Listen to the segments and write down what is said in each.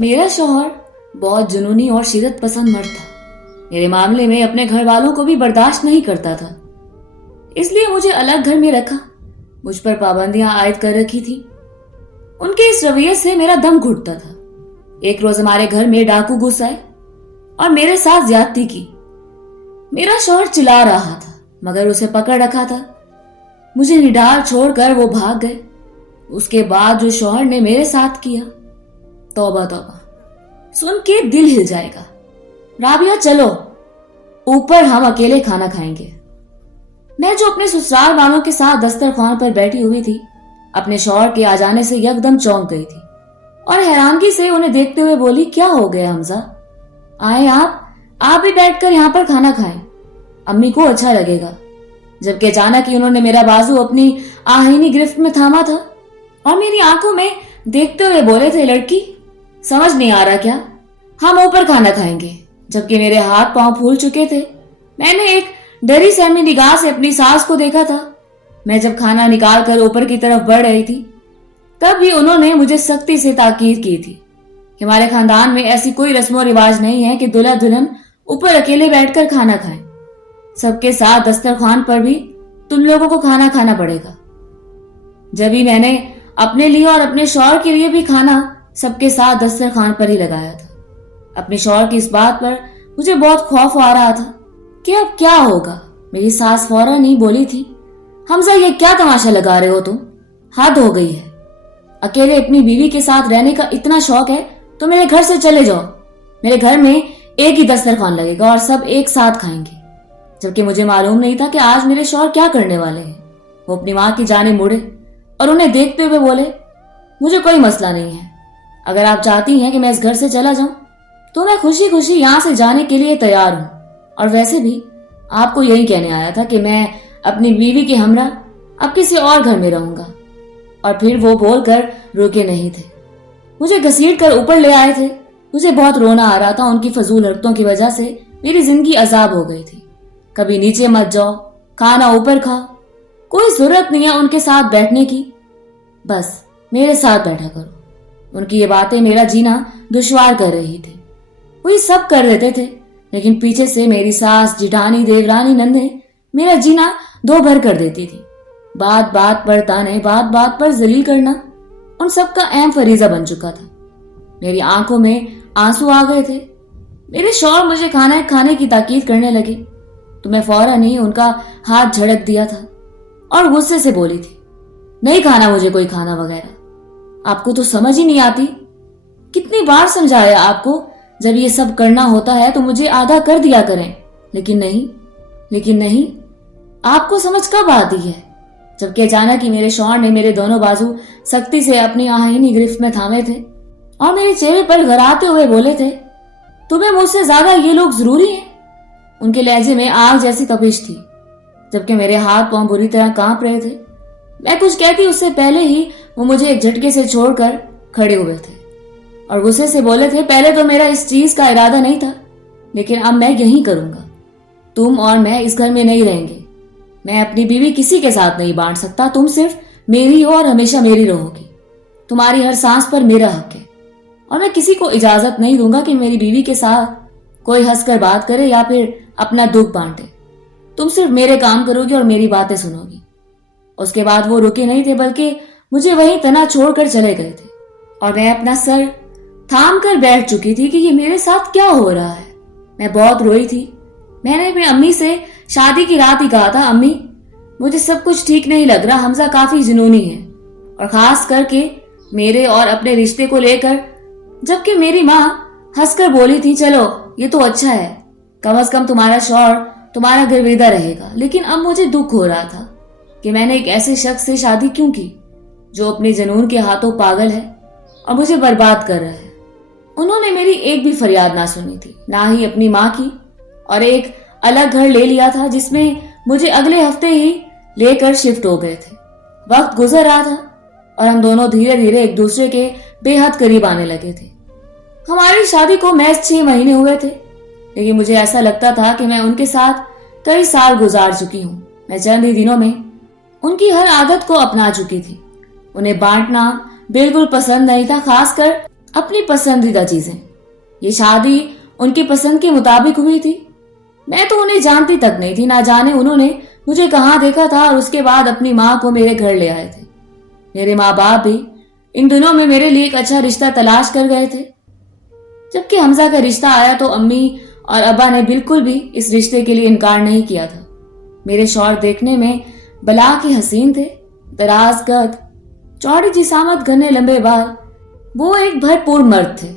मेरा शौहर बहुत जुनूनी और शिद्दत पसंद मर्द था। मेरे मामले में अपने घर वालों को भी बर्दाश्त नहीं करता था, इसलिए मुझे अलग घर में रखा, मुझ पर पाबंदियां आयद कर रखी थी। उनके इस रवैये से मेरा दम घुटता था। एक रोज हमारे घर में डाकू घुस आए और मेरे साथ ज्यादती की। मेरा शौहर चिल्ला रहा था मगर उसे पकड़ रखा था। मुझे निडार छोड़कर वो भाग गए। उसके बाद जो शौहर ने मेरे साथ किया, तौबा तौबा, सुन के दिल हिल जाएगा। राबिया चलो ऊपर, हम अकेले खाना खाएंगे। मैं जो अपने ससुराल वालों के साथ दस्तरखान पर बैठी हुई थी, अपने शौहर के आ जाने से यकदम चौंक गई थी और हैरानगी से उन्हें देखते हुए बोली, क्या हो गया हमजा? आए आप भी बैठकर यहाँ पर खाना खाएं, अम्मी को अच्छा लगेगा। जबकि अचानक ही उन्होंने मेरा बाजू अपनी आहीनी गिरफ्त में थामा था और मेरी आंखों में देखते हुए बोले थे, लड़की समझ नहीं आ रहा क्या? हम ऊपर खाना खाएंगे। जबकि मेरे हाथ पांव फूल चुके थे। मैंने एक डरी सहमी निगाह से अपनी सास को देखा था। मैं जब खाना निकाल कर ऊपर की तरफ बढ़ रही थी, तब भी उन्होंने मुझे सख्ती से ताकीद की थी कि हमारे खानदान में ऐसी कोई रस्मो रिवाज नहीं है कि दूल्हा दुल्हन ऊपर अकेले बैठकर खाना खाएं। सबके साथ दस्तरखान पर भी तुम लोगों को खाना खाना पड़ेगा। जब ही मैंने अपने लिए और अपने शौहर के लिए भी खाना सबके साथ दस्तरखान पर ही लगाया था। अपने शौहर की इस बात पर मुझे बहुत खौफ आ रहा था कि अब क्या होगा। मेरी सास फौरन ही बोली थी, हमजा ये क्या तमाशा लगा रहे हो तुम? हद हो गई है। अकेले अपनी बीवी के साथ रहने का इतना शौक है तो मेरे घर से चले जाओ। मेरे घर में एक ही दस्तरखान लगेगा और सब एक साथ खाएंगे। जबकि मुझे मालूम नहीं था कि आज मेरे शौहर क्या करने वाले हैं। वो अपनी माँ की जाने मुड़े और उन्हें देखते हुए बोले, मुझे कोई मसला नहीं है, अगर आप चाहती हैं कि मैं इस घर से चला जाऊं तो मैं खुशी खुशी यहाँ से जाने के लिए तैयार हूं। और वैसे भी आपको यही कहने आया था कि मैं अपनी बीवी के हमरा अब किसी और घर में रहूंगा। और फिर वो बोलकर रुके नहीं थे, मुझे घसीट कर ऊपर ले आए थे। मुझे बहुत रोना आ रहा था। उनकी फजूल हरकतों की वजह से मेरी जिंदगी अजाब हो गई थी। कभी नीचे मत जाओ, खाना ऊपर खा, कोई जरूरत नहीं है उनके साथ बैठने की, बस मेरे साथ बैठा करो। उनकी ये बातें मेरा जीना दुश्वार कर रही थी। वही सब कर देते थे, लेकिन पीछे से मेरी सास, जिठानी, देवरानी, नंदे मेरा जीना दो भर कर देती थी। बात बात पर ताने, बात बात पर जलील करना उन सब का अहम फरीजा बन चुका था। मेरी आंखों में आंसू आ गए थे। मेरे शौहर मुझे खाना खाने की ताकीद करने लगे तो मैं फौरन ही उनका हाथ झड़क दिया था और गुस्से से बोली थी, नहीं खाना मुझे कोई खाना वगैरह। आपको तो समझ ही नहीं आती। कितनी बार समझाया आपको, जब ये सब करना होता है तो मुझे आधा कर दिया करें। लेकिन नहीं, आपको समझ कब आती है? जबकि अचानक ही मेरे शौहर ने मेरे दोनों बाजू सख्ती से अपनी आहीनी गिरफ्त में थामे थे और मेरे चेहरे पर गराते हुए बोले थे, तुम्हें मुझसे ज्यादा ये लोग जरूरी हैं। उनके लहजे में आग जैसी तपिश थी, जबकि मेरे हाथ पांव बुरी तरह कांप रहे थे। मैं कुछ कहती उससे पहले ही वो मुझे एक झटके से छोड़कर खड़े हुए थे और गुस्से से बोले थे, पहले तो मेरा इस चीज का इरादा नहीं था, लेकिन अब मैं यही करूंगा। तुम और मैं इस घर में नहीं रहेंगे। मैं अपनी बीवी किसी के साथ नहीं बांट सकता। तुम सिर्फ मेरी हो और हमेशा मेरी रहोगी। तुम्हारी हर सांस पर मेरा हक है और मैं किसी को इजाजत नहीं दूंगा कि मेरी बीवी के साथ कोई हंसकर बात करे या फिर अपना दुख बांटे। तुम सिर्फ मेरे काम करोगी और मेरी बातें सुनोगी। उसके बाद वो रुके नहीं थे, बल्कि मुझे वहीं तना छोड़कर चले गए थे और मैं अपना सर थाम कर बैठ चुकी थी कि ये मेरे साथ क्या हो रहा है। मैं बहुत रोई थी। मैंने अपनी अम्मी से शादी की रात ही कहा था, अम्मी मुझे सब कुछ ठीक नहीं लग रहा, हमजा काफी जुनूनी है और खास करके मेरे और अपने रिश्ते को लेकर। जबकि मेरी माँ हंसकर बोली थी, चलो ये तो अच्छा है, कम से कम तुम्हारा शौहर तुम्हारा गर्विदा रहेगा। लेकिन अब मुझे दुख हो रहा था कि मैंने एक ऐसे शख्स से शादी क्यों की जो अपने जुनून के हाथों पागल है और मुझे बर्बाद कर रहा है। उन्होंने मेरी एक भी फरियाद ना सुनी थी, ना ही अपनी माँ की, और एक अलग घर ले लिया था जिसमें मुझे अगले हफ्ते ही लेकर शिफ्ट हो गए थे। वक्त गुजर रहा था और हम दोनों धीरे धीरे एक दूसरे के बेहद करीब आने लगे थे। हमारी शादी को महज 6 महीने हुए थे, लेकिन मुझे ऐसा लगता था कि मैं उनके साथ कई साल गुजार चुकी हूँ। मैं चंद ही दिनों में उनकी हर आदत को अपना चुकी थी। उन्हें बांटना बिल्कुल पसंद नहीं था, खासकर अपनी पसंदीदा चीजें। ये शादी उनकी पसंद के मुताबिक हुई थी। मैं तो उन्हें जानती तक नहीं थी, ना जाने उन्होंने मुझे कहाँ देखा था और उसके बाद अपनी माँ को मेरे घर ले आए थे। मेरे माँ बाप भी इन दिनों में मेरे लिए एक अच्छा रिश्ता तलाश कर गए थे। जबकि हमजा का रिश्ता आया तो अम्मी और अब्बा ने बिल्कुल भी इस रिश्ते के लिए इनकार नहीं किया था। मेरे शौहर देखने में बला के हसीन थे, दराज कद, चौड़ी जिसामत, घने लंबे बाल। वो एक भरपूर मर्द थे।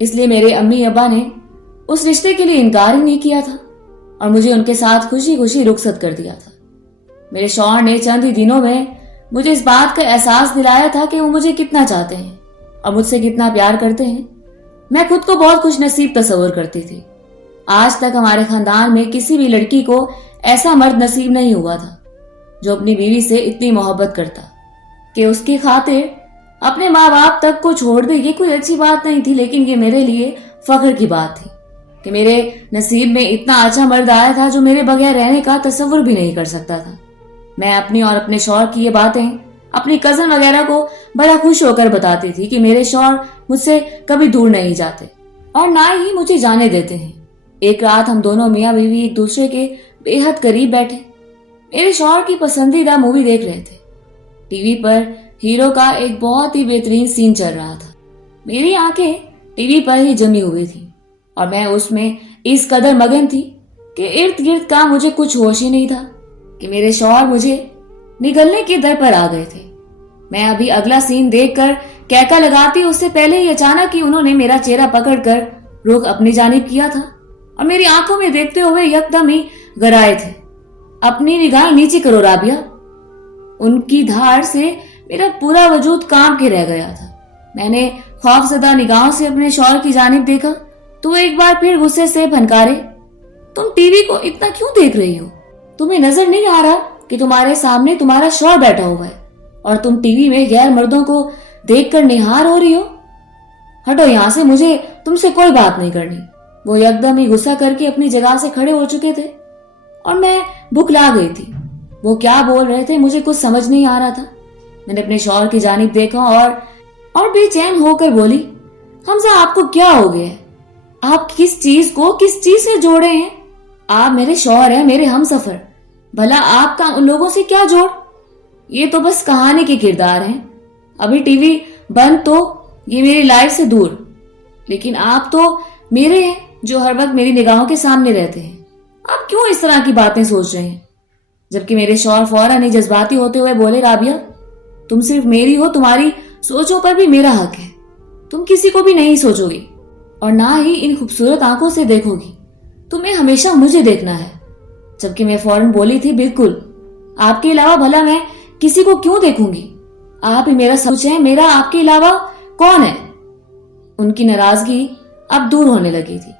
इसलिए मेरे अम्मी अब्बा ने उस रिश्ते के लिए इनकार ही नहीं किया था और मुझे उनके साथ खुशी खुशी रुखसत कर दिया था। मेरे शौहर ने चंद ही दिनों में मुझे इस बात का एहसास दिलाया था कि वो मुझे कितना चाहते हैं और मुझसे कितना प्यार करते हैं। मैं खुद को बहुत खुश नसीब तस्वर करती थी। आज तक हमारे खानदान में किसी भी लड़की को ऐसा मर्द नसीब नहीं हुआ था जो अपनी बीवी से इतनी मोहब्बत करता कि उसकी खातिर अपने माँ बाप तक को छोड़ दे। ये कोई अच्छी बात नहीं थी, लेकिन ये मेरे लिए फख्र की बात थी कि मेरे नसीब में इतना अच्छा मर्द आया था जो मेरे बगैर रहने का तस्वुर भी नहीं कर सकता था। मैं अपनी और अपने शौहर की ये बातें अपनी कजन वगैरह को बड़ा खुश होकर बताती थी कि मेरे शौहर मुझसे कभी दूर नहीं जाते और ना ही मुझे जाने देते हैं। एक रात हम दोनों मियाँ बीवी एक दूसरे के बेहद करीब बैठे मेरे शौहर की पसंदीदा मूवी देख रहे थे। टीवी पर हीरो का एक बहुत ही बेहतरीन सीन चल रहा था। मेरी आंखें टीवी पर ही जमी हुई थी और मैं उसमें इस कदर मगन थी कि इर्द गिर्द का मुझे कुछ होश ही नहीं था कि मेरे शौहर मुझे निगलने के दर पर आ गए थे। मैं अभी अगला सीन देखकर कैका लगाती उससे पहले ही अचानक ही उन्होंने मेरा चेहरा पकड़कर रुख अपनी जानिब किया था और मेरी आंखों में देखते हुए यकदम ही गराए थे। अपनी निगाह नीचे करो राबिया। उनकी धार से मेरा पूरा वजूद कांप के रह गया था। मैंने खौफजदा निगाहों से अपने शौहर की जानिब देखा तो एक बार फिर गुस्से से फनकारे, तुम टीवी को इतना क्यों देख रही हो? तुम्हें नजर नहीं आ रहा कि तुम्हारे सामने तुम्हारा शौहर बैठा हुआ है और तुम टीवी में गैर मर्दों को देखकर निहार हो रही हो? हटो यहाँ से, मुझे तुमसे कोई बात नहीं करनी। वो एकदम ही गुस्सा करके अपनी जगह से खड़े हो चुके थे और मैं भुखला गई थी। वो क्या बोल रहे थे मुझे कुछ समझ नहीं आ रहा था। मैंने अपने शौहर की जानिब देखा और बेचैन होकर बोली, हमजा आपको क्या हो गया है? आप किस चीज से जोड़े हैं? आप मेरे शौहर हैं, मेरे हमसफर। भला आपका उन लोगों से क्या जोड़? ये तो बस कहानी के किरदार हैं। अभी टीवी बंद तो ये मेरी लाइफ से दूर, लेकिन आप तो मेरे हैं जो हर वक्त मेरी निगाहों के सामने रहते हैं। आप क्यों इस तरह की बातें सोच रहे हैं? जबकि मेरे शौहर फौरन ही जज्बाती होते हुए बोले, राबिया तुम सिर्फ मेरी हो, तुम्हारी सोचों पर भी मेरा हक है। तुम किसी को भी नहीं सोचोगी और ना ही इन खूबसूरत आंखों से देखोगी। तुम्हें हमेशा मुझे देखना है। जबकि मैं फौरन बोली थी, बिल्कुल, आपके अलावा भला मैं किसी को क्यों देखूंगी? आप ही मेरा सब कुछ है, मेरा आपके अलावा कौन है? उनकी नाराजगी अब दूर होने लगी थी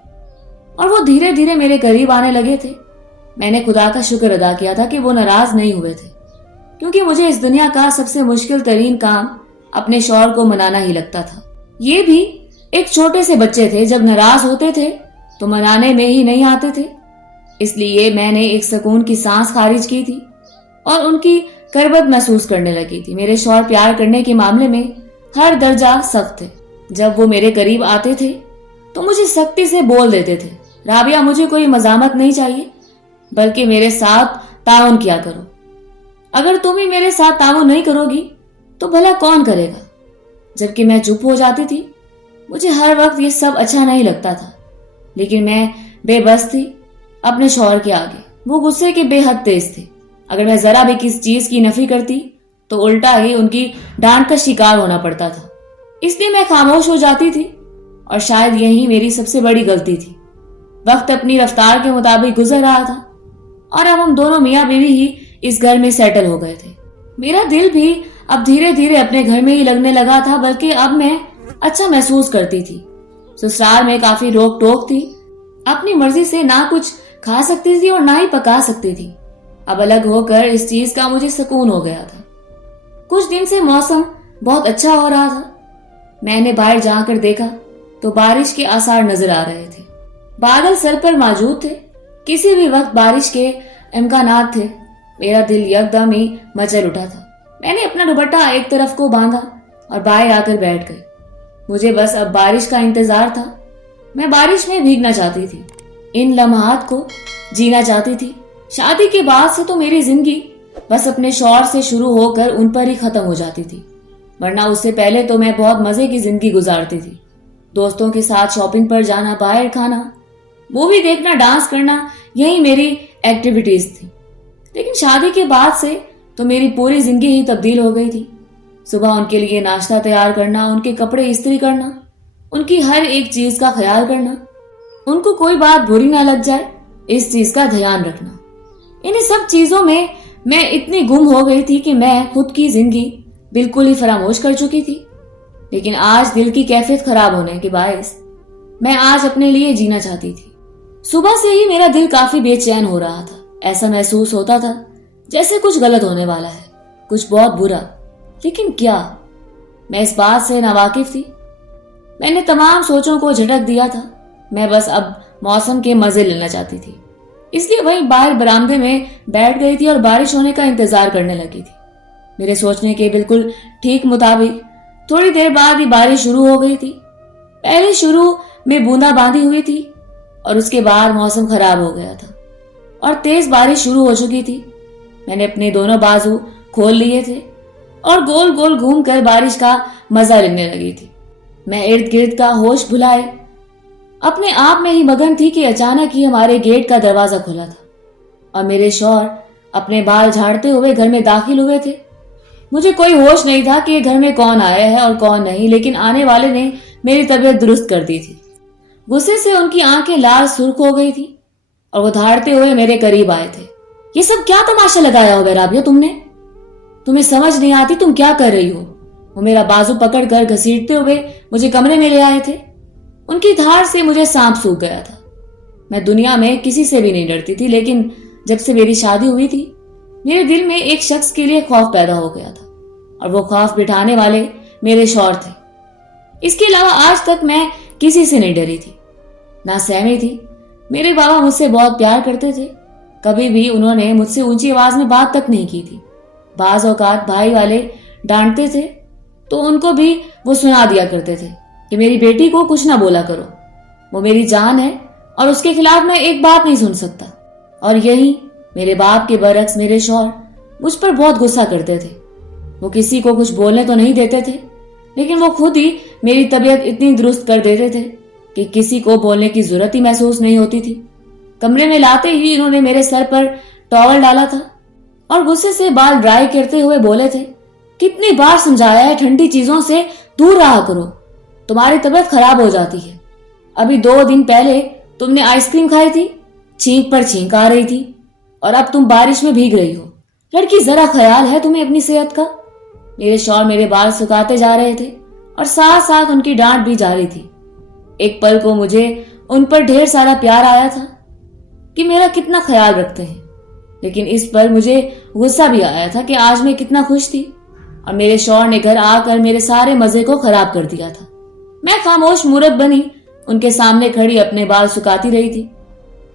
और वो धीरे धीरे मेरे करीब आने लगे थे। मैंने खुदा का शुक्र अदा किया था कि वो नाराज नहीं हुए थे, क्योंकि मुझे इस दुनिया का सबसे मुश्किल तरीन काम अपने शौहर को मनाना ही लगता था। ये भी एक छोटे से बच्चे थे, जब नाराज होते थे तो मनाने में ही नहीं आते थे। इसलिए मैंने एक सुकून की सांस खारिज की थी और उनकी करबत महसूस करने लगी थी। मेरे शौहर प्यार करने के मामले में हर दर्जा सख्त थे। जब वो मेरे करीब आते थे तो मुझे सख्ती से बोल देते थे, राबिया मुझे कोई मजामत नहीं चाहिए, बल्कि मेरे साथ ताउन किया करो। अगर तुम ही मेरे साथ ताउन नहीं करोगी तो भला कौन करेगा? जबकि मैं चुप हो जाती थी। मुझे हर वक्त ये सब अच्छा नहीं लगता था, लेकिन मैं बेबस थी अपने शौहर के आगे। वो गुस्से के बेहद तेज थे। अगर मैं जरा भी किसी चीज की नफी करती तो उल्टा ही उनकी डांट का शिकार होना पड़ता था। इसलिए मैं खामोश हो जाती थी और शायद यही मेरी सबसे बड़ी गलती थी। वक्त अपनी रफ्तार के मुताबिक गुजर रहा था और अब हम दोनों मियाँ बीवी ही इस घर में सेटल हो गए थे। मेरा दिल भी अब धीरे धीरे अपने घर में ही लगने लगा था, बल्कि अब मैं अच्छा महसूस करती थी। ससुराल में काफी रोक टोक थी। अपनी मर्जी से ना कुछ खा सकती थी और ना ही पका सकती थी। अब अलग होकर इस चीज का मुझे सुकून हो गया था। कुछ दिन से मौसम बहुत अच्छा हो रहा था। मैंने बाहर जाकर देखा तो बारिश के आसार नजर आ रहे थे। बादल सर पर मौजूद थे। किसी भी वक्त बारिश के इम्कानात थे। मेरा दिल यकदम ही मचल उठा था। मैंने अपना दुपट्टा एक तरफ को बांधा और बाहर आकर बैठ गई। मुझे बस अब बारिश का इंतजार था। मैं बारिश में भीगना चाहती थी, इन लम्हात को जीना चाहती थी। शादी के बाद से तो मेरी जिंदगी बस अपने शौहर से शुरू होकर उन पर ही खत्म हो जाती थी, वरना उससे पहले तो मैं बहुत मजे की जिंदगी गुजारती थी। दोस्तों के साथ शॉपिंग पर जाना, बाहर खाना, मूवी देखना, डांस करना, यही मेरी एक्टिविटीज थी। लेकिन शादी के बाद से तो मेरी पूरी जिंदगी ही तब्दील हो गई थी। सुबह उनके लिए नाश्ता तैयार करना, उनके कपड़े इस्त्री करना, उनकी हर एक चीज का ख्याल करना, उनको कोई बात बुरी ना लग जाए इस चीज का ध्यान रखना, इन सब चीजों में मैं इतनी गुम हो गई थी कि मैं खुद की जिंदगी बिल्कुल ही फरामोश कर चुकी थी। लेकिन आज दिल की कैफियत खराब होने के बायस मैं आज अपने लिए जीना चाहती थी। सुबह से ही मेरा दिल काफी बेचैन हो रहा था। ऐसा महसूस होता था जैसे कुछ गलत होने वाला है, कुछ बहुत बुरा। लेकिन क्या? मैं इस बात से नावाकिफ थी। मैंने तमाम सोचों को झटक दिया था। मैं बस अब मौसम के मजे लेना चाहती थी, इसलिए वहीं बाहर बरामदे में बैठ गई थी और बारिश होने का इंतजार करने लगी थी। मेरे सोचने के बिल्कुल ठीक मुताबिक थोड़ी देर बाद ही बारिश शुरू हो गई थी। पहले शुरू में बूंदाबांदी हुई थी और उसके बाद मौसम खराब हो गया था और तेज बारिश शुरू हो चुकी थी। मैंने अपने दोनों बाजू खोल लिए थे और गोल गोल घूमकर बारिश का मजा लेने लगी थी। मैं इर्द गिर्द का होश भुलाए अपने आप में ही मगन थी कि अचानक ही हमारे गेट का दरवाजा खुला था और मेरे शौहर अपने बाल झाड़ते हुए घर में दाखिल हुए थे। मुझे कोई होश नहीं था कि घर में कौन आया है और कौन नहीं, लेकिन आने वाले ने मेरी तबीयत दुरुस्त कर दी थी। गुस्से से उनकी आंखें लाल सुर्ख हो गई थी और वो धाड़ते हुए मेरे करीब आए थे। ये सब क्या तमाशा लगाया हो राबिया तुमने? तुम्हें समझ नहीं आती तुम क्या कर रही हो? वो मेरा बाजू पकड़कर घसीटते हुए मुझे कमरे में ले आए थे। उनकी धार से मुझे सांप सूख गया था। मैं दुनिया में किसी से भी नहीं डरती थी, लेकिन जब से मेरी शादी हुई थी मेरे दिल में एक शख्स के लिए खौफ पैदा हो गया था और वो खौफ बिठाने वाले मेरे शौहर थे। इसके अलावा आज तक मैं किसी से नहीं डरी थी, ना सहमी थी। मेरे बाबा मुझसे बहुत प्यार करते थे। कभी भी उन्होंने मुझसे ऊंची आवाज में बात तक नहीं की थी। बाज औकात भाई वाले डांटते थे तो उनको भी वो सुना दिया करते थे कि मेरी बेटी को कुछ ना बोला करो, वो मेरी जान है और उसके खिलाफ मैं एक बात नहीं सुन सकता। और यही मेरे बाप के बरक्स मेरे शौहर मुझ पर बहुत गुस्सा करते थे। वो किसी को कुछ बोलने तो नहीं देते थे, लेकिन वो खुद ही मेरी तबीयत इतनी दुरुस्त कर देते थे कि किसी को बोलने की जरूरत ही महसूस नहीं होती थी। कमरे में लाते ही इन्होंने मेरे सर पर टॉवल डाला था और गुस्से से बाल ड्राई करते हुए बोले थे, कितनी बार समझाया है ठंडी चीजों से दूर रहा करो, तुम्हारी तबीयत खराब हो जाती है। अभी 2 दिन पहले तुमने आइसक्रीम खाई थी, छींक पर छींक आ रही थी और अब तुम बारिश में भीग रही हो। लड़की जरा ख्याल है तुम्हें अपनी सेहत का? मेरे शौहर मेरे बाल सुखाते जा रहे थे और साथ साथ उनकी डांट भी जारी थी। एक पल को मुझे उन पर ढेर सारा प्यार आया था कि मेरा कितना ख्याल रखते हैं, लेकिन इस पर मुझे गुस्सा भी आया था कि आज मैं कितना खुश थी और मेरे शौहर ने घर आकर मेरे सारे मजे को खराब कर दिया था। मैं खामोश मूरत बनी उनके सामने खड़ी अपने बाल सुखाती रही थी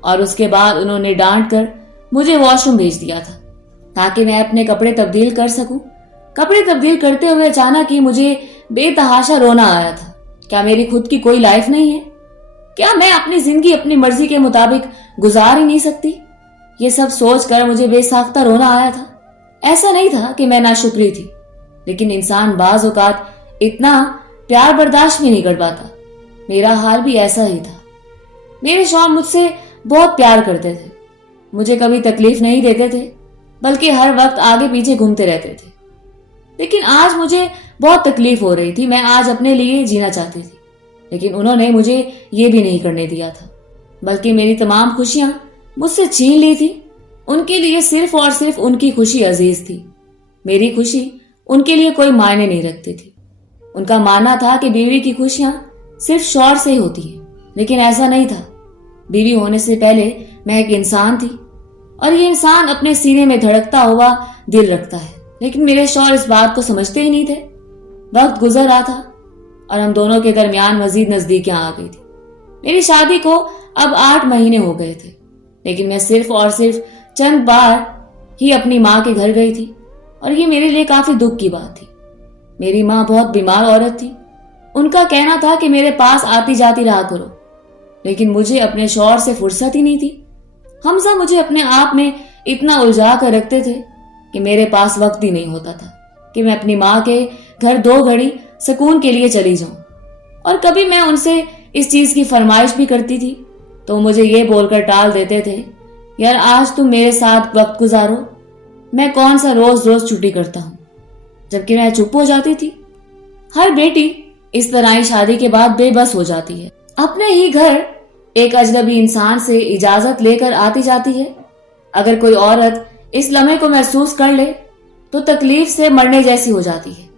और उसके बाद उन्होंने डांट कर मुझे वॉशरूम भेज दिया था ताकि मैं अपने कपड़े तब्दील कर सकूं। कपड़े तब्दील करते हुए अचानक ही मुझे बेतहाशा रोना आया था। क्या मेरी खुद की कोई लाइफ नहीं है? क्या मैं अपनी जिंदगी अपनी मर्जी के मुताबिक गुजार ही नहीं सकती? ये सब सोचकर मुझे बेसाख्ता रोना आया था। ऐसा नहीं था कि मैं नाशुक्री थी, लेकिन इंसान बाज औकात इतना प्यार बर्दाश्त भी नहीं कर पाता। मेरा हाल भी ऐसा ही था। मेरे शौहर मुझसे बहुत प्यार करते थे, मुझे कभी तकलीफ नहीं देते थे, बल्कि हर वक्त आगे पीछे घूमते रहते थे। लेकिन आज मुझे बहुत तकलीफ हो रही थी। मैं आज अपने लिए जीना चाहती थी, लेकिन उन्होंने मुझे ये भी नहीं करने दिया था, बल्कि मेरी तमाम खुशियां मुझसे छीन ली थी। उनके लिए सिर्फ और सिर्फ उनकी खुशी अजीज थी। मेरी खुशी उनके लिए कोई मायने नहीं रखती थी। उनका मानना था कि बीवी की खुशियां सिर्फ शौहर से ही होती है, लेकिन ऐसा नहीं था। बीवी होने से पहले मैं एक इंसान थी और ये इंसान अपने सीने में धड़कता हुआ दिल रखता है, लेकिन मेरे शौहर इस बात को समझते ही नहीं थे। वक्त गुजर रहा था और हम दोनों के दरमियान मजीद नजदीकियां आ गई थी। मेरी शादी को अब 8 महीने हो गए थे, लेकिन मैं सिर्फ और सिर्फ चंद बार ही अपनी माँ के घर गई थी और ये मेरे लिए काफी दुख की बात थी। मेरी माँ बहुत बीमार औरत थी उनका कहना था कि मेरे पास आती जाती रहा करो, लेकिन मुझे अपने शौहर से फुर्सत ही नहीं थी। हमजा मुझे अपने आप में इतना उलझा कर रखते थे कि मेरे पास वक्त ही नहीं होता था कि मैं अपनी माँ के घर 2 घड़ी सुकून के लिए चली जाऊं। और कभी मैं उनसे इस चीज की फरमाइश भी करती थी तो मुझे ये बोलकर टाल देते थे, यार आज तुम मेरे साथ वक्त गुजारो, मैं कौन सा रोज रोज छुट्टी करता हूँ। जबकि मैं चुप हो जाती थी। हर बेटी इस तरह ही शादी के बाद बेबस हो जाती है। अपने ही घर एक अजनबी इंसान से इजाजत लेकर आती जाती है। अगर कोई औरत इस लम्हे को महसूस कर ले तो तकलीफ से मरने जैसी हो जाती है।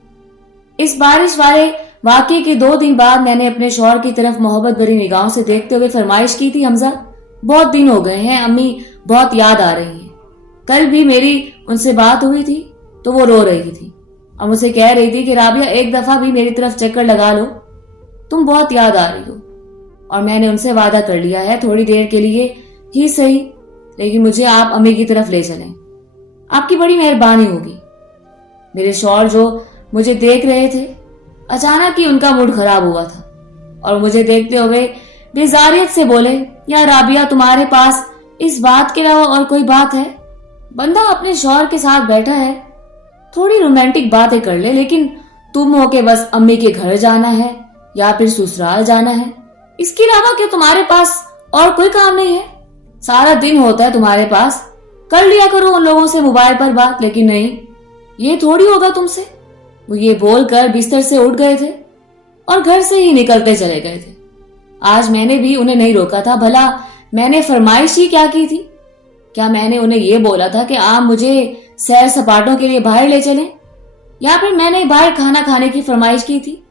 इस बारिश वाले वाकये के 2 दिन बाद मैंने अपने शौहर की तरफ मोहब्बत भरी निगाहों से देखते हुए फरमाइश की थी, हमजा बहुत दिन हो गए हैं, अम्मी बहुत याद आ रही है। कल भी मेरी उनसे बात हुई थी तो वो रो रही थी और मुझसे कह रही थी कि राबिया एक दफा भी मेरी तरफ चक्कर लगा लो, तुम बहुत याद आ रही हो। और मैंने उनसे वादा कर लिया है, थोड़ी देर के लिए ही सही, लेकिन मुझे आप अम्मी की तरफ ले चलें, आपकी बड़ी मेहरबानी होगी। मेरे शौहर जो मुझे देख रहे थे, अचानक ही उनका मूड खराब हुआ था और मुझे देखते हुए बेजारियत से बोले, या राबिया तुम्हारे पास इस बात के अलावा और कोई बात है? बंदा अपने शौहर के साथ बैठा है, थोड़ी रोमांटिक बातें कर ले, लेकिन तुम हो के बस अम्मी के घर जाना है या फिर ससुराल जाना है, इसके अलावा क्या तुम्हारे पास और कोई काम नहीं है? सारा दिन होता है तुम्हारे पास, कर लिया करो उन लोगों से मोबाइल पर बात, लेकिन नहीं, ये थोड़ी होगा तुमसे। वो ये बोलकर बिस्तर से उठ गए थे और घर से ही निकलते चले गए थे। आज मैंने भी उन्हें नहीं रोका था, भला मैंने फरमाइश ही क्या की थी? क्या मैंने उन्हें ये बोला था कि आप मुझे सैर सपाटों के लिए बाहर ले चलें, या फिर मैंने बाहर खाना खाने की फरमाइश की थी?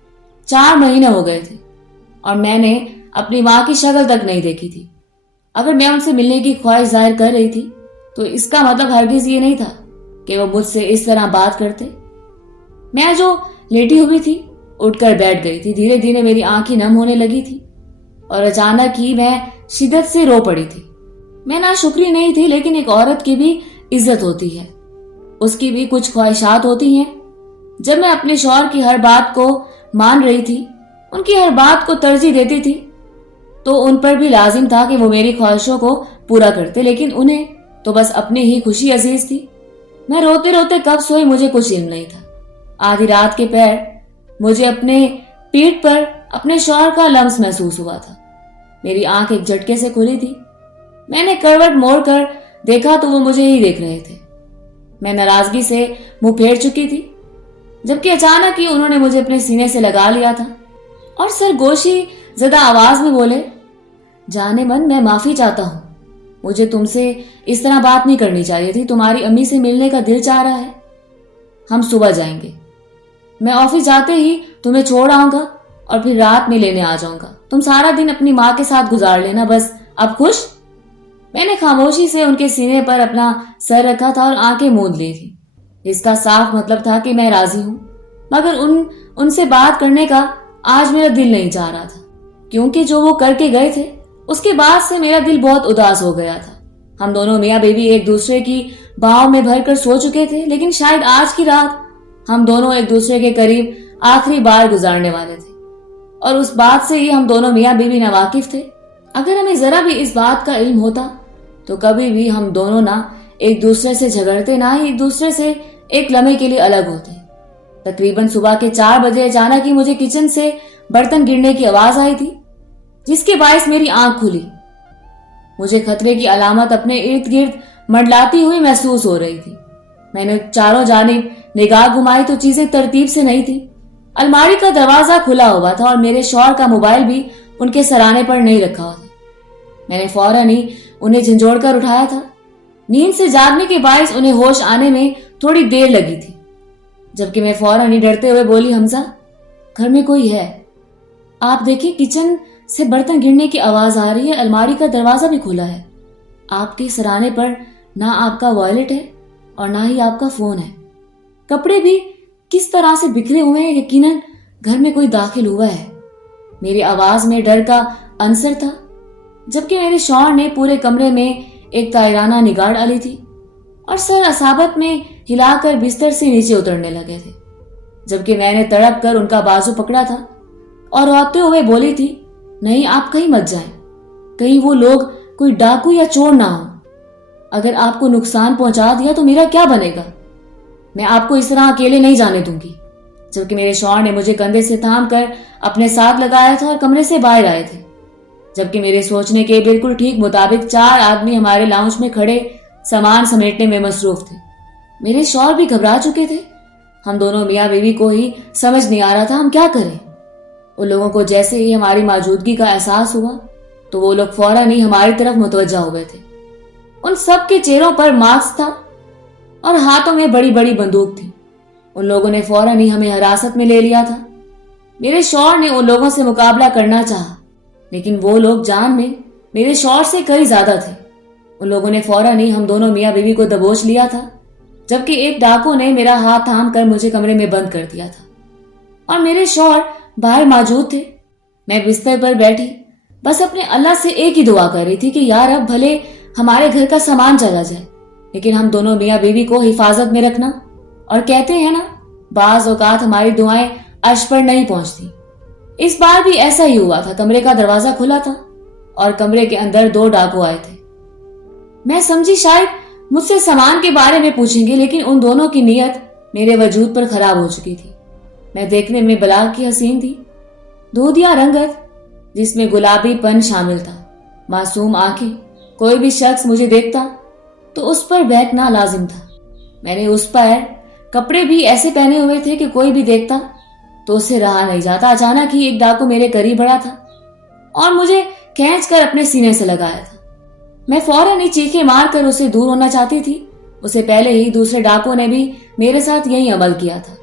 4 महीने हो गए थे और मैंने अपनी माँ की शक्ल तक नहीं देखी थी। अगर मैं उनसे मिलने की ख्वाहिश जाहिर कर रही थी तो इसका मतलब हरगिज ये नहीं था कि वो मुझसे इस तरह बात करते। मैं जो लेटी हुई थी उठकर बैठ गई थी। धीरे धीरे मेरी आंखें नम होने लगी थी और अचानक ही मैं शिद्दत से रो पड़ी थी। मैं नाशुक्री नहीं थी, लेकिन एक औरत की भी इज्जत होती है, उसकी भी कुछ ख्वाहिशात होती हैं। जब मैं अपने शौहर की हर बात को मान रही थी, उनकी हर बात को तरजीह देती थी, तो उन पर भी लाजिम था कि वो मेरी ख्वाहिशों को पूरा करते, लेकिन उन्हें तो बस अपनी ही खुशी अजीज थी। मैं रोते रोते कब सोई मुझे कुछ इल्म नहीं था। आधी रात के पैर मुझे अपने पीठ पर अपने शौहर का लम्स महसूस हुआ था। मेरी आंख एक झटके से खुली थी। मैंने करवट मोड़कर देखा तो वो मुझे ही देख रहे थे। मैं नाराजगी से मुंह फेर चुकी थी, जबकि अचानक ही उन्होंने मुझे अपने सीने से लगा लिया था और सरगोशी ज़दा आवाज में बोले, जाने मन मैं माफी चाहता हूँ, मुझे तुमसे इस तरह बात नहीं करनी चाहिए थी। तुम्हारी अम्मी से मिलने का दिल चाह रहा है, हम सुबह जाएंगे। मैं ऑफिस जाते ही तुम्हें छोड़ आऊंगा और फिर रात में लेने आ जाऊंगा। तुम सारा दिन अपनी माँ के साथ गुजार लेना, बस अब खुश? मैंने खामोशी से उनके सीने पर अपना सर रखा था और आंखें मूंद ली थी। इसका साफ मतलब था कि मैं राजी हूं, मगर उनसे बात करने का आज मेरा दिल नहीं चाह रहा था, क्योंकि जो वो करके गए थे उसके बाद से मेरा दिल बहुत उदास हो गया था। हम दोनों मियाँ बीवी एक दूसरे की बाहों में भरकर सो चुके थे, लेकिन शायद आज की रात हम दोनों एक दूसरे के करीब आखिरी बार गुजारने वाले थे, और उस बात से ही हम दोनों मियाँ बीवी नावाकिफ थे। अगर हमें जरा भी इस बात का इल्म होता तो कभी भी हम दोनों ना एक दूसरे से झगड़ते, ना ही एक दूसरे से एक लम्हे के लिए अलग होते। तकरीबन सुबह के 4 बजे अचानक ही मुझे किचन से बर्तन गिरने की आवाज आई थी, जिसके बायस मेरी आंख खुली। मुझे खतरे की अलामत अपने इर्द गिर्द मंडलाती हुई महसूस हो रही थी। मैंने चारों जानिब निगाह घुमाई तो चीजें तरतीब से नहीं थी। अलमारी का दरवाजा खुला हुआ था और मेरे शौहर का मोबाइल भी उनके सराने पर नहीं रखा हुआ था। मैंने फौरन ही उन्हें झंझोड़ कर उठाया था। नींद से जागने के बायस उन्हें होश आने में थोड़ी देर लगी थी, जबकि मैं फौरन ही डरते हुए बोली, हमजा घर में कोई है? आप देखिए किचन से बर्तन गिरने की आवाज आ रही है, अलमारी का दरवाजा भी खुला है, आपके सराने पर ना आपका वॉलेट है और ना ही आपका फोन है, कपड़े भी किस तरह से बिखरे हुए हैं, यकीनन घर में कोई दाखिल हुआ है। मेरी आवाज में डर का अंसर था, जबकि मेरे शौहर ने पूरे कमरे में एक तायराना निगाह डाली थी और सर असाबत में हिलाकर बिस्तर से नीचे उतरने लगे थे। जबकि मैंने तड़प कर उनका बाजू पकड़ा था और रोते हुए बोली थी, नहीं आप कहीं मत जाएं, कहीं वो लोग कोई डाकू या चोर ना हो। अगर आपको नुकसान पहुंचा दिया तो मेरा क्या बनेगा? मैं आपको इस तरह अकेले नहीं जाने दूंगी। जबकि मेरे शौहर ने मुझे कंधे से थाम कर अपने साथ लगाया था और कमरे से बाहर आए थे। जबकि मेरे सोचने के बिल्कुल ठीक मुताबिक 4 आदमी हमारे लाउंज में खड़े सामान समेटने में मसरूफ थे। मेरे शौहर भी घबरा चुके थे। हम दोनों मियाँ बीवी को ही समझ नहीं आ रहा था हम क्या करें। उन लोगों को जैसे ही हमारी मौजूदगी का एहसास हुआ तो वो लोग फौरन ही हमारी तरफ मुतवज्जा हो गए थे। उन सब के चेहरों पर मास्क था और हाथों में बड़ी बड़ी बंदूक थी। उन लोगों ने फौरन ही हमें हिरासत में ले लिया था। मेरे शौहर ने उन लोगों से मुकाबला करना चाहा, लेकिन वो लोग जान में मेरे शौहर से कई ज्यादा थे। उन लोगों ने फौरन ही हम दोनों मियाँ बीवी को दबोच लिया था, जबकि एक डाकू ने मेरा हाथ थाम कर मुझे कमरे में बंद कर दिया था और मेरे शौहर बाहर मौजूद थे। मैं बिस्तर पर बैठी बस अपने अल्लाह से एक ही दुआ कर रही थी कि यार अब भले हमारे घर का सामान चला जाए, लेकिन हम दोनों मियाँ बीवी को हिफाजत में रखना। और कहते हैं ना, बाज औकात हमारी दुआएं अर्श पर नहीं पहुंचती। इस बार भी ऐसा ही हुआ था। कमरे का दरवाजा खुला था और कमरे के अंदर 2 डाकू आए थे। मैं समझी शायद मुझसे सामान के बारे में पूछेंगे, लेकिन उन दोनों की नीयत मेरे वजूद पर खराब हो चुकी थी। मैं देखने में बलाग की हसीन थी, दूधिया रंगत जिसमें गुलाबीपन शामिल था, मासूम आंखें। कोई भी शख्स मुझे देखता तो उस पर बहकना लाजिम था। मैंने उस पर कपड़े भी ऐसे पहने हुए थे कि कोई भी देखता तो उससे रहा नहीं जाता। अचानक ही एक डाकू मेरे करीब बढ़ा था और मुझे खींच कर अपने सीने से लगाया था। मैं फौरन ही चीखें मारकर उससे दूर होना चाहती थी। उससे पहले ही दूसरे डाकुओं ने भी मेरे साथ यही अमल किया था।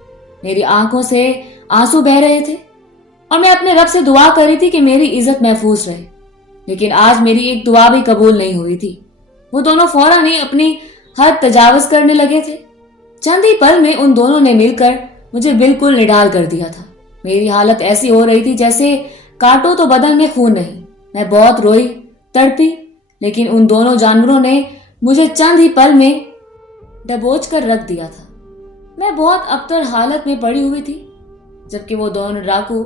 मेरी आंखों से आंसू बह रहे थे और मैं अपने रब से दुआ कर रही थी कि मेरी इज्जत महफूज रहे, लेकिन आज मेरी एक दुआ भी कबूल नहीं हुई थी। वो दोनों फौरन ही अपनी हद तजावज करने लगे थे। चंद ही पल में उन दोनों ने मिलकर मुझे बिल्कुल निढाल कर दिया था। मेरी हालत ऐसी हो रही थी जैसे काटो तो बदन में खून नहीं। मैं बहुत रोई, तड़पी, लेकिन उन दोनों जानवरों ने मुझे चंद ही पल में दबोच कर रख दिया था। मैं बहुत अबतर हालत में पड़ी हुई थी, जबकि वो दोनों डाकू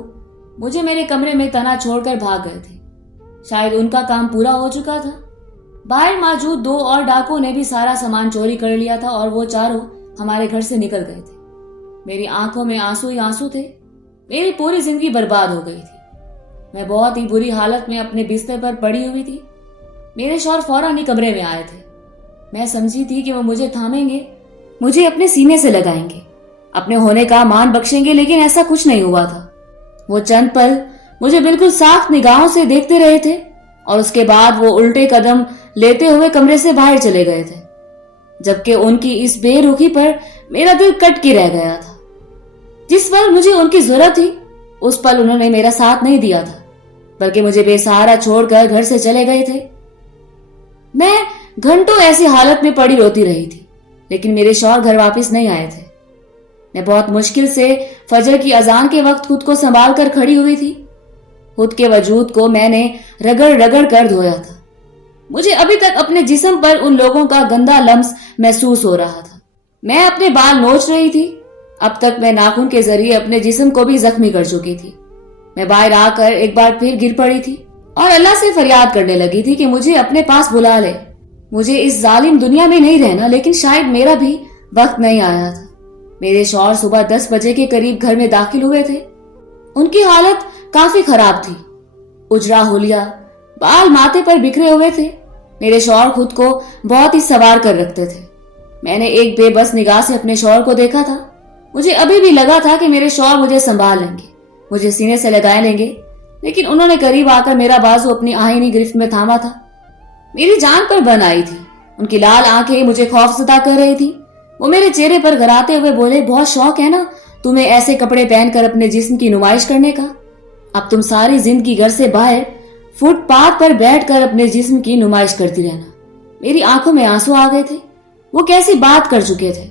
मुझे मेरे कमरे में तना छोड़कर भाग गए थे। शायद उनका काम पूरा हो चुका था। बाहर मौजूद 2 और डाकुओं ने भी सारा सामान चोरी कर लिया था और वो चारों हमारे घर से निकल गए थे। मेरी आंखों में आंसू ही आंसू थे। मेरी पूरी जिंदगी बर्बाद हो गई थी। मैं बहुत ही बुरी हालत में अपने बिस्तर पर पड़ी हुई थी। मेरे शौहर फौरन ही कमरे में आए थे। मैं समझी थी कि वो मुझे थामेंगे, मुझे अपने सीने से लगाएंगे, अपने होने का मान बख्शेंगे, लेकिन ऐसा कुछ नहीं हुआ था। वो चंद पल मुझे बिल्कुल साफ निगाहों से देखते रहे थे और उसके बाद वो उल्टे कदम लेते हुए कमरे से बाहर चले गए थे, जबकि उनकी इस बेरुखी पर मेरा दिल कट के रह गया था। जिस पल मुझे उनकी जरूरत थी उस पल उन्होंने मेरा साथ नहीं दिया था, बल्कि मुझे बेसहारा छोड़कर घर से चले गए थे। मैं घंटों ऐसी हालत में पड़ी रोती रही थी, लेकिन मेरे शौहर घर वापस नहीं आए थे। मैं बहुत मुश्किल से फजर की अजान के वक्त खुद को संभाल कर खड़ी हुई थी। खुद के वजूद को मैंने रगड़ रगड़ कर धोया था। मुझे अभी तक अपने जिस्म पर उन लोगों का गंदा लम्स महसूस हो रहा था। मैं अपने बाल नोच रही थी। अब तक मैं नाखून के जरिए अपने जिस्म को भी जख्मी कर चुकी थी। मैं बाहर आकर एक बार फिर गिर पड़ी थी और अल्लाह से फरियाद करने लगी थी कि मुझे अपने पास बुला ले। मुझे इस जालिम दुनिया में नहीं रहना, लेकिन शायद मेरा भी वक्त नहीं आया था। मेरे शौहर सुबह 10 बजे के करीब घर में दाखिल हुए थे। उनकी हालत काफी खराब थी। उजरा हुलिया, बाल माथे पर बिखरे हुए थे। मेरे शौहर खुद को बहुत ही सवार कर रखते थे। मैंने एक बेबस निगाह से अपने शौहर को देखा था। मुझे अभी भी लगा था कि मेरे शौहर मुझे संभाल लेंगे, मुझे सीने से लगाए लेंगे, लेकिन उन्होंने करीब आकर मेरा बाजू अपनी आहीनी गिरफ्त में थामा था। मेरी जान पर बन आई थी। उनकी लाल आंखें मुझे खौफजदा कर रही थी। वो मेरे चेहरे पर गराते हुए बोले, बहुत शौक है ना तुम्हें ऐसे कपड़े पहनकर अपने जिस्म की नुमाइश करने का। अब तुम सारी जिंदगी घर से बाहर फुटपाथ पर बैठकर अपने जिस्म की नुमाइश करती रहना। मेरी आंखों में आंसू आ गए थे। वो कैसी बात कर चुके थे।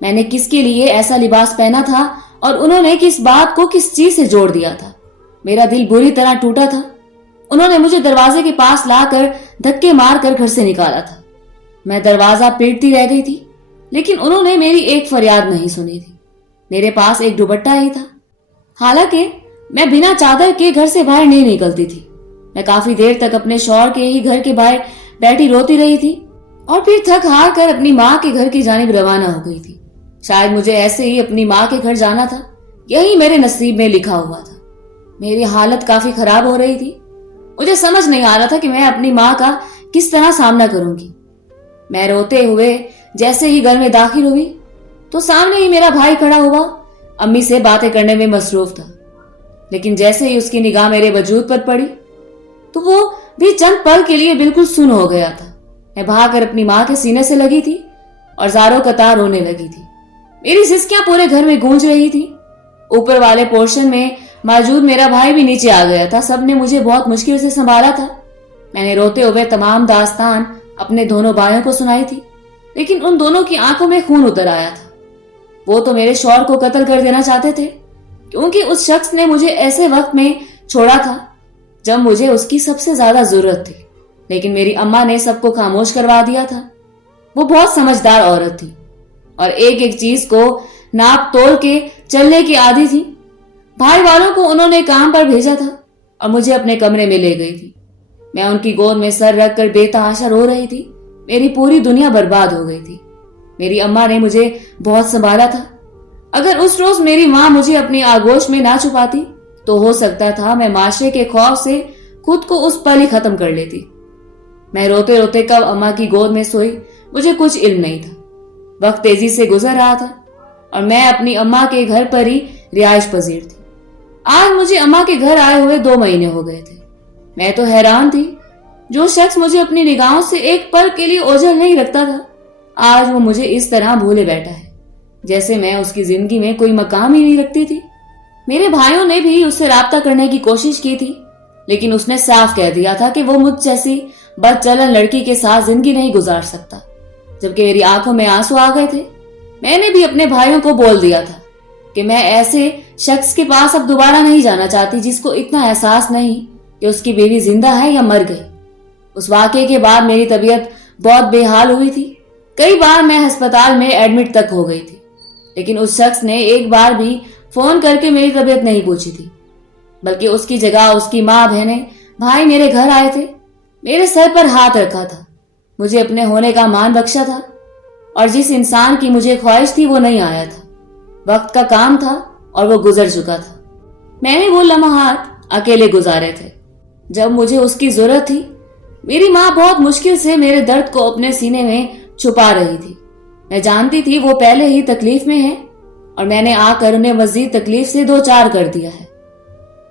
मैंने किसके लिए ऐसा लिबास पहना था और उन्होंने किस बात को किस चीज से जोड़ दिया था। मेरा दिल बुरी तरह टूटा था। उन्होंने मुझे दरवाजे के पास लाकर धक्के मारकर घर से निकाला था। मैं दरवाजा पीटती रह गई थी, लेकिन उन्होंने मेरी एक फरियाद नहीं सुनी थी। मेरे पास एक दुपट्टा ही था। हालांकि मैं बिना चादर के घर से बाहर नहीं निकलती थी। मैं काफी देर तक अपने शौहर के ही घर के बाहर बैठी रोती रही थी और फिर थक हार कर अपनी माँ के घर की जानिब रवाना हो गई थी। शायद मुझे ऐसे ही अपनी माँ के घर जाना था, यही मेरे नसीब में लिखा हुआ था। मेरी हालत काफी खराब हो रही थी। मुझे समझ नहीं आ रहा था कि मैं अपनी माँ का किस तरह सामना करूंगी। मैं रोते हुए जैसे ही घर में दाखिल हुई तो सामने ही मेरा भाई खड़ा हुआ अम्मी से बातें करने में मसरूफ था। लेकिन जैसे ही उसकी निगाह मेरे वजूद पर पड़ी तो वो भी चंद पल के लिए बिल्कुल सुन्न हो गया था। मैं भागकर अपनी माँ के सीने से लगी थी और ज़ारों कतार रोने लगी थी। मेरी सिसकियां पूरे घर में गूंज रही थी। ऊपर वाले पोर्शन में मौजूद मेरा भाई भी नीचे आ गया था। सबने मुझे बहुत मुश्किल से संभाला था। मैंने रोते हुए तमाम दास्तान अपने दोनों भाइयों को सुनाई थी, लेकिन उन दोनों की आंखों में खून उतर आया था। वो तो मेरे शौहर को कत्ल कर देना चाहते थे, क्योंकि उस शख्स ने मुझे ऐसे वक्त में छोड़ा था जब मुझे उसकी सबसे ज्यादा जरूरत थी। लेकिन मेरी अम्मा ने सबको खामोश करवा दिया था। वो बहुत समझदार औरत थी और एक एक चीज को नाप तोल के चलने की आदी थी। भाई वालों को उन्होंने काम पर भेजा था और मुझे अपने कमरे में ले गई थी। मैं उनकी गोद में सर रखकर बेतहाशा रो रही थी। मेरी पूरी दुनिया बर्बाद हो गई थी। मेरी अम्मा ने मुझे बहुत संभाला था। अगर उस रोज मेरी माँ मुझे अपनी आगोश में ना छुपाती तो हो सकता था मैं माशरे के खौफ से खुद को उस पल ही खत्म कर लेती। मैं रोते रोते कब अम्मा की गोद में सोई मुझे कुछ इल्म नहीं था। वक्त तेजी से गुजर रहा था और मैं अपनी अम्मा के घर पर ही रिहाइश पजीर थी। आज मुझे अम्मा के घर आए हुए 2 महीने हो गए थे। मैं तो हैरान थी। जो शख्स मुझे अपनी निगाहों से एक पल के लिए ओझल नहीं रखता था, आज वो मुझे इस तरह भूले बैठा है जैसे मैं उसकी जिंदगी में कोई मकाम ही नहीं रखती थी। मेरे भाइयों ने भी उससे राब्ता करने की कोशिश की थी, लेकिन उसने साफ कह दिया था कि वो मुझ जैसी बदचलन लड़की के साथ जिंदगी नहीं गुजार सकता। जबकि मेरी आंखों में आंसू आ गए थे। मैंने भी अपने भाइयों को बोल दिया था कि मैं ऐसे शख्स के पास अब दोबारा नहीं जाना चाहती जिसको इतना एहसास नहीं कि उसकी बीवी जिंदा है या मर गई। उस वाकये के बाद मेरी तबीयत बहुत बेहाल हुई थी। कई बार मैं अस्पताल में एडमिट तक हो गई थी, लेकिन उस शख्स ने एक बार भी फोन करके मेरी तबीयत नहीं पूछी थी, बल्कि उसकी जगह उसकी माँ, बहनें, भाई मेरे घर आए थे, मेरे सर पर हाथ रखा था, मुझे अपने होने का मान बख्शा था और जिस इंसान की मुझे ख्वाहिश थी वो नहीं आया था। वक्त का काम था और वो गुजर चुका था। मैंने वो लम्हात अकेले गुजारे थे जब मुझे उसकी जरूरत थी। मेरी माँ बहुत मुश्किल से मेरे दर्द को अपने सीने में छुपा रही थी। मैं जानती थी वो पहले ही तकलीफ में है और मैंने आकर उन्हें मजीद तकलीफ से 2-4 कर दिया है।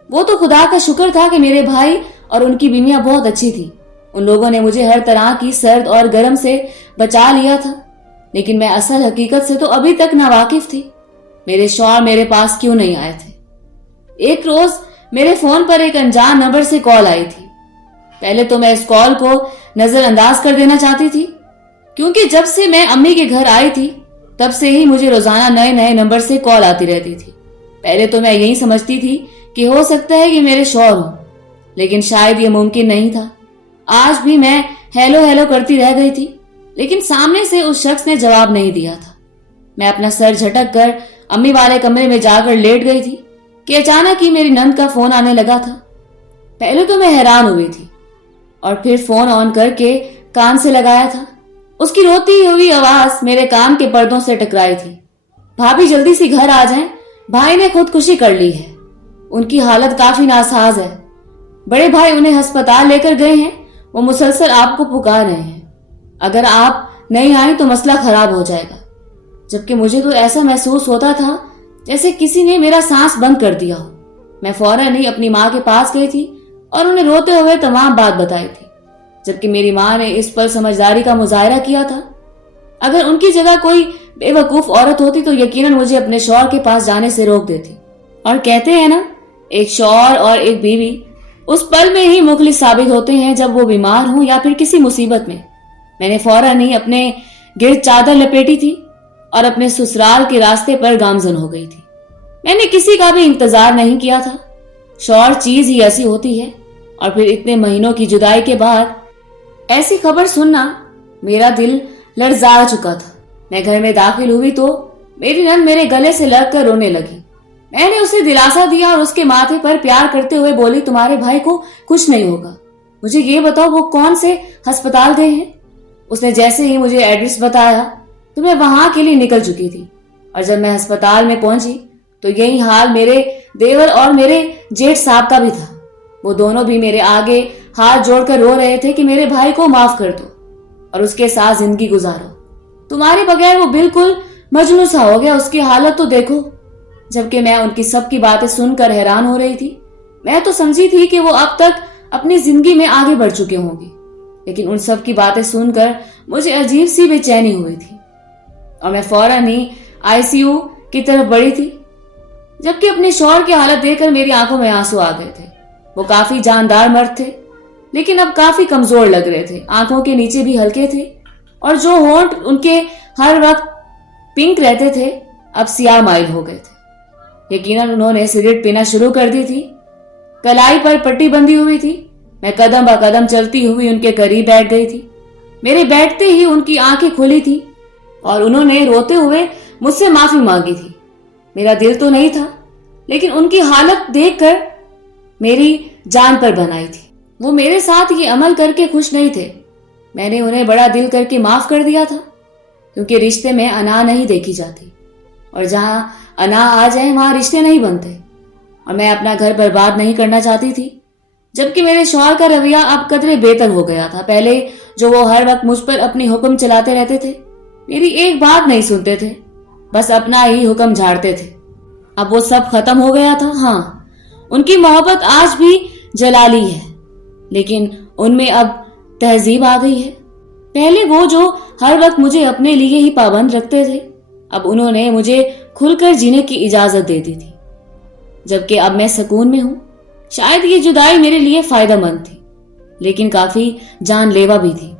वो तो खुदा का शुक्र था कि मेरे भाई और उनकी बीवियां बहुत अच्छी थी। उन लोगों ने मुझे हर तरह की सर्द और गर्म से बचा लिया था, लेकिन मैं असल हकीकत से तो अभी तक नावाकिफ थी। मेरे शौहर मेरे पास क्यों नहीं आए थे। एक रोज मेरे फोन पर एक अनजान नंबर से कॉल आई थी। पहले तो मैं इस कॉल को नजरअंदाज कर देना चाहती थी, क्योंकि जब से मैं अम्मी के घर आई थी तब से ही मुझे रोजाना नए नए नंबर से कॉल आती रहती थी। पहले तो मैं यही समझती थी कि हो सकता है कि मेरे शौहर हों, लेकिन शायद ये मुमकिन नहीं था। आज भी मैं हेलो हेलो करती रह गई थी, लेकिन सामने से उस शख्स ने जवाब नहीं दिया था। मैं अपना सर झटक कर अम्मी वाले कमरे में जाकर लेट गई थी कि अचानक ही मेरी नंद का फोन आने लगा था। पहले तो मैं हैरान हुई थी और फिर फोन ऑन करके कान से लगाया था। उसकी रोती हुई आवाज मेरे कान के पर्दों से टकराई थी। भाभी जल्दी से घर आ जाएं, भाई ने खुदकुशी कर ली है, उनकी हालत काफी नासाज है, बड़े भाई उन्हें अस्पताल लेकर गए हैं, वो मुसलसल आपको पुकार रहे हैं, अगर आप नहीं आए तो मसला खराब हो जाएगा। जबकि मुझे तो ऐसा महसूस होता था जैसे किसी ने मेरा सांस बंद कर दिया हो। मैं फौरन ही अपनी माँ के पास गई थी और उन्हें रोते हुए तमाम बात बताई थी, जबकि मेरी माँ ने इस पर समझदारी का मुजाहरा किया था। अगर उनकी जगह कोई बेवकूफ औरत होती तो यकीनन मुझे अपने शौहर के पास जाने से रोक देती। और कहते हैं ना, एक शौहर और एक बीवी उस पल में ही मुखलिस साबित होते हैं जब वो बीमार हों या फिर किसी मुसीबत में। मैंने फौरन ही अपने गिर्द चादर लपेटी थी और अपने ससुराल के रास्ते पर गामजन हो गई थी। मैंने किसी का भी इंतजार नहीं किया था। शौहर चीज ही ऐसी होती है, और फिर इतने महीनों की जुदाई के बाद ऐसी खबर सुनना, मेरा दिल लर्जा चुका था। मैं घर में दाखिल हुई तो मेरी नंद मेरे गले से लगकर रोने लगी। मैंने उसे दिलासा दिया और उसके माथे पर प्यार करते हुए बोली, तुम्हारे भाई को कुछ नहीं होगा, मुझे ये बताओ वो कौन से अस्पताल गए हैं। उसने जैसे ही मुझे एड्रेस बताया तो मैं वहां के लिए निकल चुकी थी, और जब मैं अस्पताल में पहुंची तो यही हाल मेरे देवर और मेरे जेठ साहब का भी था। वो दोनों भी मेरे आगे हाथ जोड़कर रो रहे थे कि मेरे भाई को माफ कर दो और उसके साथ जिंदगी गुजारो, तुम्हारे बगैर वो बिल्कुल मजनू सा हो गया, उसकी हालत तो देखो। जबकि मैं उनकी सबकी बातें सुनकर हैरान हो रही थी। मैं तो समझी थी कि वो अब तक अपनी जिंदगी में आगे बढ़ चुके होंगे, लेकिन उन सब की बातें सुनकर मुझे अजीब सी बेचैनी हुई थी और मैं फौरन ही आईसीयू की तरफ बढ़ी थी। जबकि अपने शौहर की हालत देखकर मेरी आंखों में आंसू आ गए थे। वो काफी जानदार मर्द थे, लेकिन अब काफी कमजोर लग रहे थे, आंखों के नीचे भी हल्के थे और जो होंठ उनके हर वक्त पिंक रहते थे अब सियाह माइल हो गए थे। यकीनन उन्होंने सिगरेट पीना शुरू कर दी थी। कलाई पर पट्टी बंधी हुई थी। मैं कदम ब कदम चलती हुई उनके करीब बैठ गई थी। मेरे बैठते ही उनकी आंखें खुली थी और उन्होंने रोते हुए मुझसे माफी मांगी थी। मेरा दिल तो नहीं था, लेकिन उनकी हालत देखकर मेरी जान पर बनाई थी। वो मेरे साथ ये अमल करके खुश नहीं थे। मैंने उन्हें बड़ा दिल करके माफ कर दिया था, क्योंकि रिश्ते में अना नहीं देखी जाती और जहां अना आ जाए वहां रिश्ते नहीं बनते, और मैं अपना घर बर्बाद नहीं करना चाहती थी। जबकि मेरे शौहर का रवैया अब कदरे बेहतर हो गया था। पहले जो वो हर वक्त मुझ पर अपनी हुक्म चलाते रहते थे, मेरी एक बात नहीं सुनते थे, बस अपना ही हुक्म झाड़ते थे, अब वो सब खत्म हो गया था। हाँ, उनकी मोहब्बत आज भी जलाली है, लेकिन उनमें अब तहजीब आ गई है। पहले वो जो हर वक्त मुझे अपने लिए ही पाबंद रखते थे, अब उन्होंने मुझे खुलकर जीने की इजाजत दे दी थी। जबकि अब मैं सुकून में हूं। शायद ये जुदाई मेरे लिए फायदेमंद थी, लेकिन काफी जानलेवा भी थी।